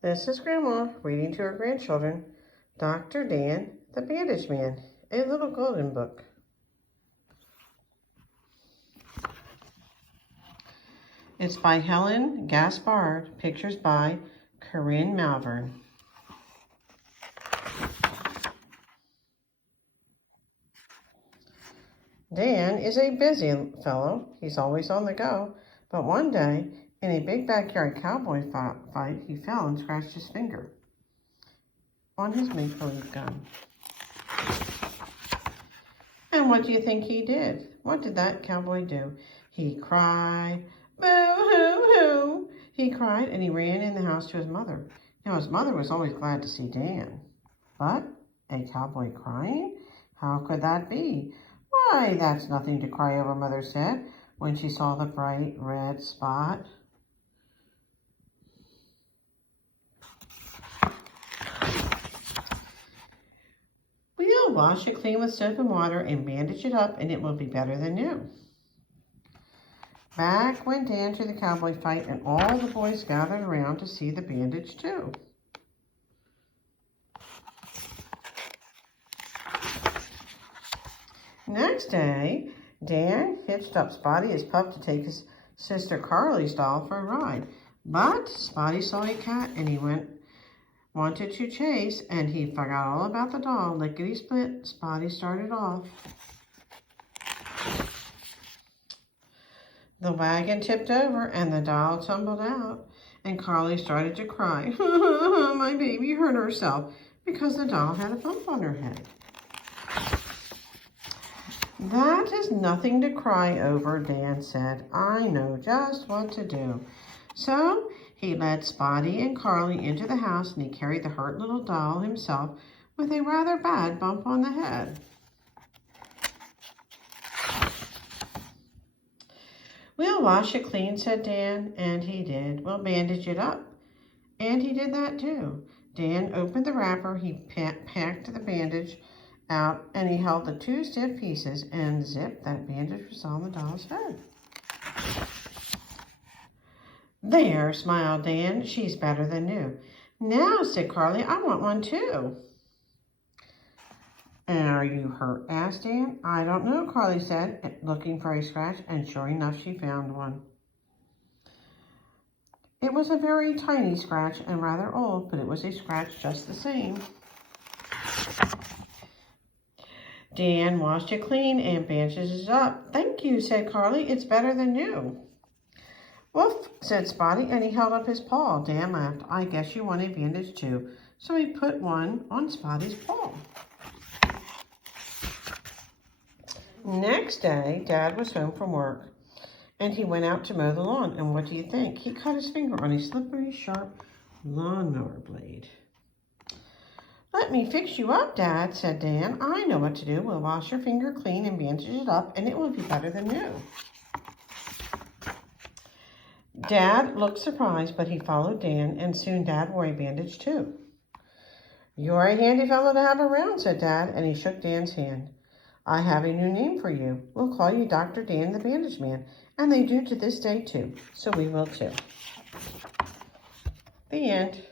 This is Grandma reading to her grandchildren, Dr. Dan the Bandage Man, a little golden book. It's by Helen Gaspard, pictures by Corinne Malvern. Dan is a busy fellow. He's always on the go. But one day, in a big backyard cowboy fight, he fell and scratched his finger on his make-believe gun. And what do you think he did? What did that cowboy do? He cried, "Boo-hoo-hoo!" He cried, and he ran in the house to his mother. Now, his mother was always glad to see Dan. But a cowboy crying? How could that be? "Why, that's nothing to cry over," Mother said when she saw the bright red spot. "We'll wash it clean with soap and water and bandage it up, and it will be better than new." Back went Dan to the cowboy fight, and all the boys gathered around to see the bandage too. Next day, Dan hitched up Spotty, his pup, to take his sister Carly's doll for a ride. But Spotty saw a cat and he wanted to chase, and he forgot all about the doll. Lickety-split, Spotty started off. The wagon tipped over and the doll tumbled out, and Carly started to cry. My baby hurt herself because the doll had a bump on her head. "That is nothing to cry over," Dan said. "I know just what to do." So he led Spotty and Carly into the house, and he carried the hurt little doll himself with a rather bad bump on the head. "We'll wash it clean," said Dan, and he did. "We'll bandage it up." And he did that too. Dan opened the wrapper, he packed the bandage out, and he held the two stiff pieces, and zip, that bandage was on the doll's head. "There," smiled Dan, "she's better than new." "Now," said Carly, "I want one too." "Are you hurt?" asked Dan. "I don't know," Carly said, looking for a scratch, and sure enough, she found one. It was a very tiny scratch and rather old, but it was a scratch just the same. Dan washed it clean and bandaged it up. "Thank you," said Carly. "It's better than new." "Woof," said Spotty, and he held up his paw. Dan laughed. "I guess you want a bandage too." So he put one on Spotty's paw. Next day, Dad was home from work, and he went out to mow the lawn. And what do you think? He cut his finger on a slippery, sharp lawnmower blade. "Let me fix you up, Dad," said Dan. "I know what to do. We'll wash your finger clean and bandage it up, and it will be better than new." Dad looked surprised, but he followed Dan, and soon Dad wore a bandage too. "You're a handy fellow to have around," said Dad, and he shook Dan's hand. "I have a new name for you. We'll call you Dr. Dan the Bandage Man," and they do to this day too, so we will too. The end.